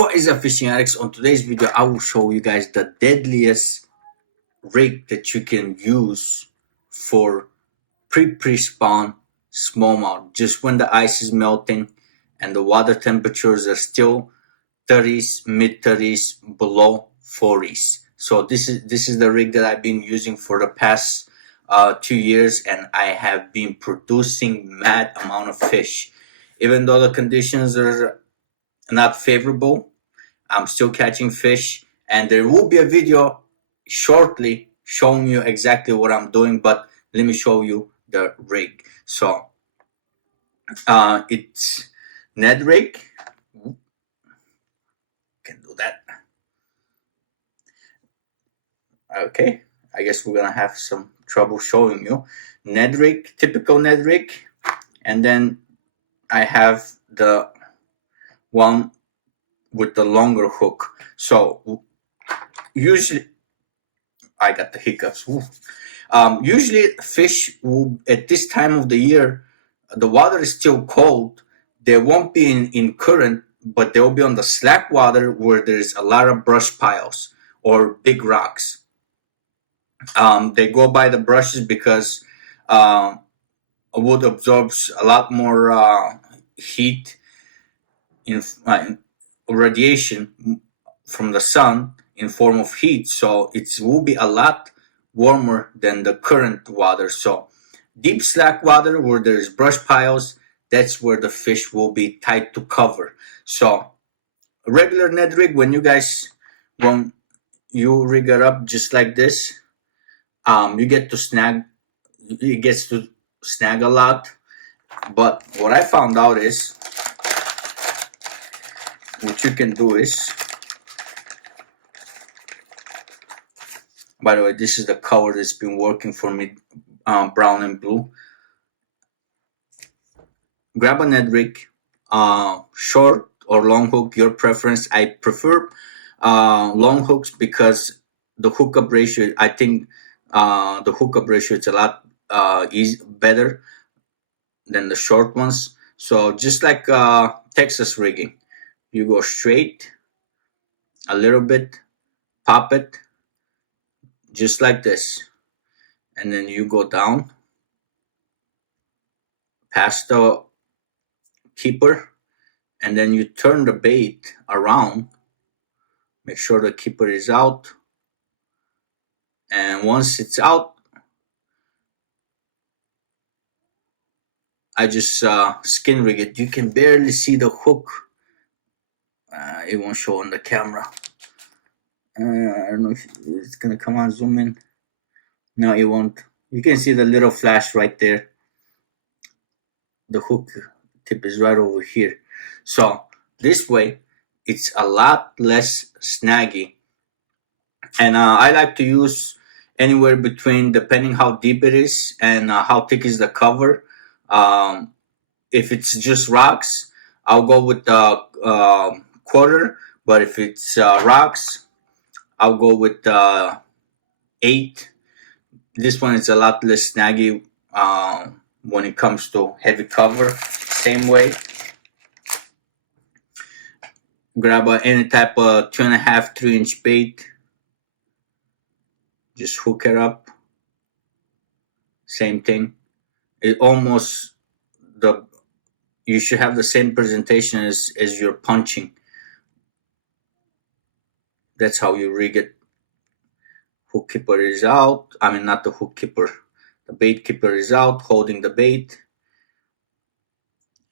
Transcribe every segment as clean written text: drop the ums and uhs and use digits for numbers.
What is up, fishing addicts? On today's video I will show you guys the deadliest rig that you can use for pre-spawn smallmouth, just when the ice is melting and the water temperatures are still 30s, mid 30s, below 40s. So this is the rig that I've been using for the past 2 years, and I have been producing mad amount of fish. Even though the conditions are not favorable, I'm still catching fish, and there will be a video shortly showing you exactly what I'm doing, but let me show you the rig. So it's Ned rig. Can do that. Okay, I guess we're gonna have some trouble showing you. Ned rig, typical Ned rig, and then I have the one with the longer hook. So usually I got the hiccups. Usually fish will, at this time of the year, the water is still cold. They won't be in current, but they'll be on the slack water where there's a lot of brush piles or big rocks. They go by the brushes because wood absorbs a lot more heat in radiation from the sun in form of heat, so it will be a lot warmer than the current water. So deep slack water where there's brush piles, that's where the fish will be tight to cover. So a regular Ned rig, when you rig it up just like this, you get to snag, it gets to snag a lot. But what I found out is, what you can do is, by the way, this is the color that's been working for me, brown and blue. Grab a Ned rig, short or long hook, your preference. I prefer long hooks because the hookup ratio, I think the hookup ratio is a lot better than the short ones. So just like Texas rigging, you go straight, a little bit, pop it, just like this, and then you go down past the keeper, and then you turn the bait around, make sure the keeper is out, and once it's out, I just skin rig it. You can barely see the hook. It won't show on the camera. I don't know if it's gonna come on, zoom in. No, it won't. You can see the little flash right there. The hook tip is right over here. So this way, it's a lot less snaggy. And I like to use anywhere between, depending how deep it is and how thick is the cover. If it's just rocks, I'll go with the quarter. But if it's rocks, I'll go with 8. This one is a lot less snaggy when it comes to heavy cover. Same way. Grab any type of 2.5, 3-inch bait. Just hook it up. Same thing. It almost, you should have the same presentation as you're punching. That's how you rig it. Hook keeper is out. I mean, not the hook keeper. The bait keeper is out, holding the bait.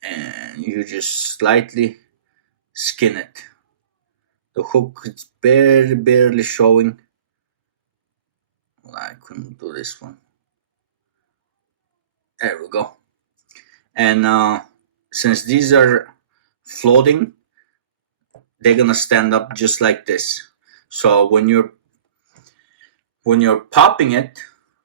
And you just slightly skin it. The hook is barely showing. Well, I couldn't do this one. There we go. And since these are floating, they're gonna stand up just like this. So when you're popping it,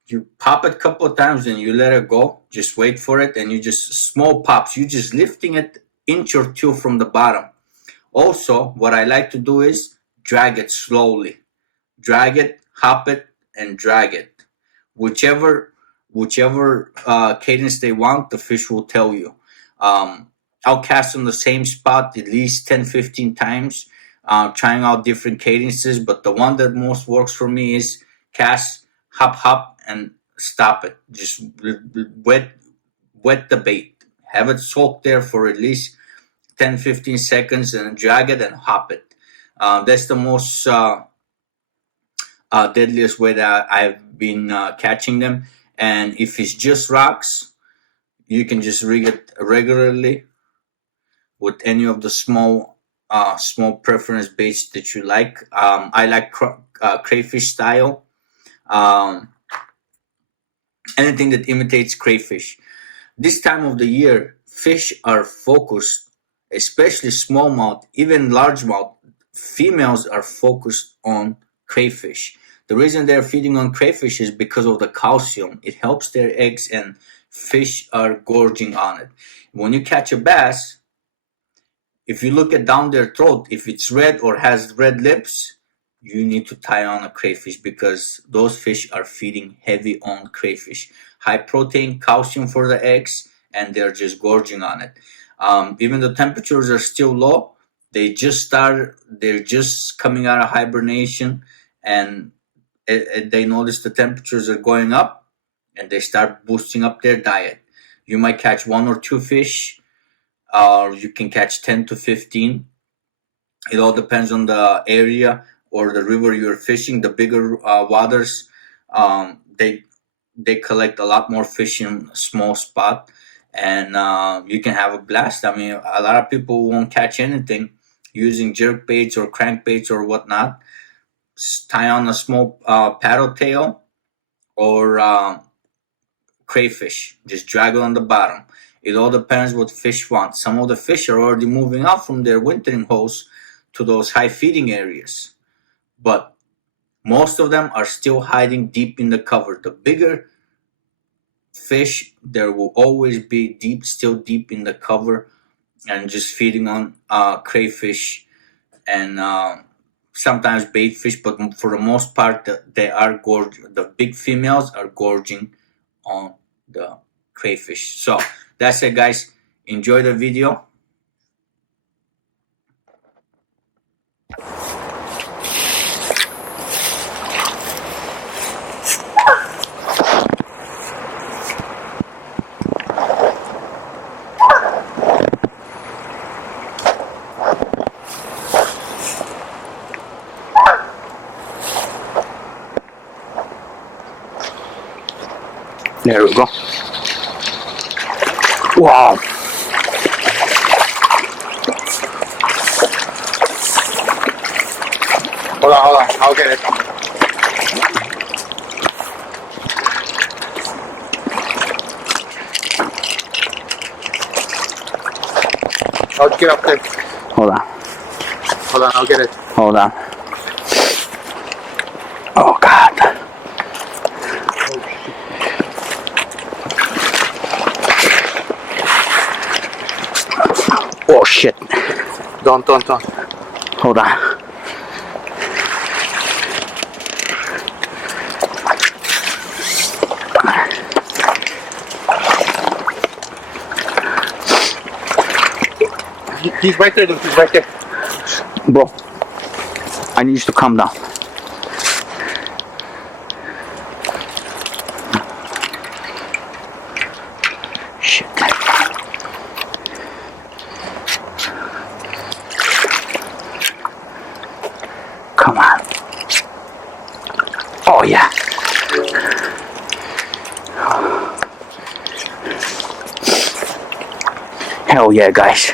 you pop it a couple of times and you let it go. Just wait for it, and you just small pops. You just lifting it inch or two from the bottom. Also, what I like to do is drag it slowly. Drag it, hop it, and drag it. Whichever cadence they want, the fish will tell you. I'll cast on the same spot at least 10-15 times trying out different cadences, but the one that most works for me is cast, hop, hop, and stop it. Just wet the bait. Have it soak there for at least 10-15 seconds and drag it and hop it. That's the most deadliest way that I've been catching them. And if it's just rocks, you can just rig it regularly with any of the small preference baits that you like. I like crayfish style. Anything that imitates crayfish. This time of the year, fish are focused, especially smallmouth, even largemouth. Females are focused on crayfish. The reason they're feeding on crayfish is because of the calcium. It helps their eggs, and fish are gorging on it. When you catch a bass, if you look at down their throat, if it's red or has red lips, you need to tie on a crayfish, because those fish are feeding heavy on crayfish. High protein, calcium for the eggs, and they're just gorging on it. Even the temperatures are still low. They're just coming out of hibernation, and they notice the temperatures are going up, and they start boosting up their diet. You might catch 1 or 2 fish, or you can catch 10 to 15. It all depends on the area or the river you're fishing. The bigger waters, they collect a lot more fish in a small spot, and you can have a blast. I mean, a lot of people won't catch anything using jerk baits or crank baits or whatnot. Tie on a small paddle tail or crayfish. Just drag it on the bottom. It all depends what fish want. Some of the fish are already moving out from their wintering holes to those high feeding areas, but most of them are still hiding deep in the cover. The bigger fish, there will always be still deep in the cover, and just feeding on crayfish and sometimes bait fish. But for the most part, they are the big females are gorging on the crayfish. So that's it, guys. Enjoy the video. There we go. Wow. Hold on, I'll get it. I'll get up there. Hold on, I'll get it. Hold on. Oh, God. Oh, shit. Don't. Hold on. He's right there, he's right there. Bro, I need you to calm down. Shit. Come on. Oh, yeah. Hell yeah, guys.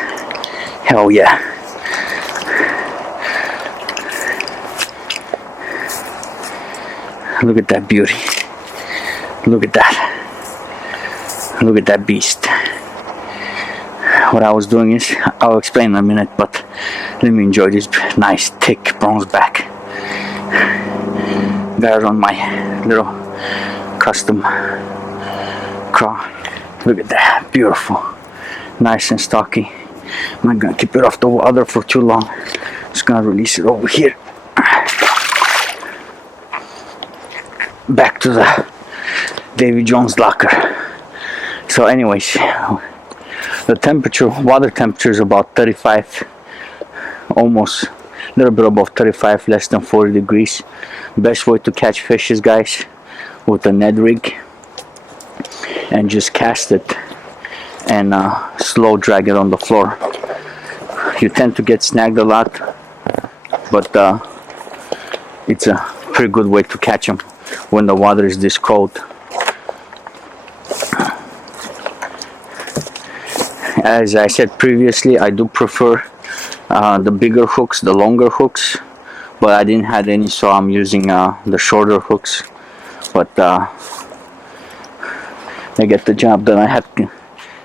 Hell yeah. Look at that beauty. Look at that. Look at that beast. What I was doing is, I'll explain in a minute, but let me enjoy this nice thick bronze back. Got it on my little custom craw. Look at that. Beautiful. Nice and stocky. I'm not gonna keep it off the water for too long. Just gonna release it over here. Back to the Davy Jones locker. So anyways, the temperature, water temperature is about 35, almost a little bit above 35, less than 40 degrees. Best way to catch fish is, guys, with a Ned rig, and just cast it and slow drag it on the floor. You tend to get snagged a lot, but it's a pretty good way to catch them when the water is this cold. As I said previously, I do prefer the bigger hooks, the longer hooks, but I didn't have any, so I'm using the shorter hooks. But they get the job done. I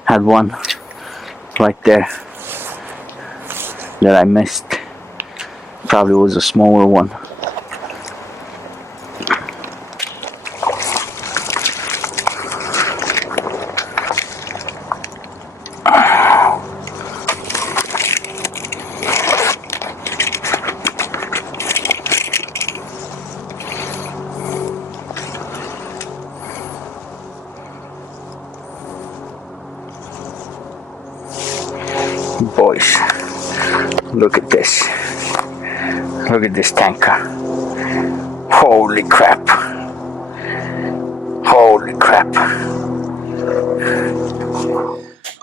had one right there that I missed. Probably was a smaller one. Boys, look at this. Look at this tanker. Holy crap. Holy crap.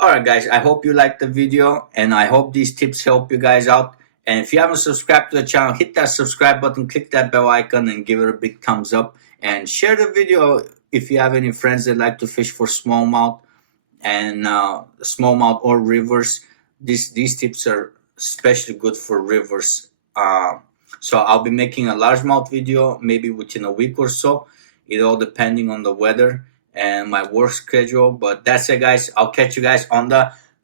Alright guys, I hope you liked the video, and I hope these tips help you guys out. And if you haven't subscribed to the channel, hit that subscribe button, click that bell icon, and give it a big thumbs up. And share the video if you have any friends that like to fish for smallmouth and smallmouth or rivers. These tips are especially good for rivers. So I'll be making a largemouth video maybe within a week or so. It all depending on the weather and my work schedule. But that's it, guys. I'll catch you guys on the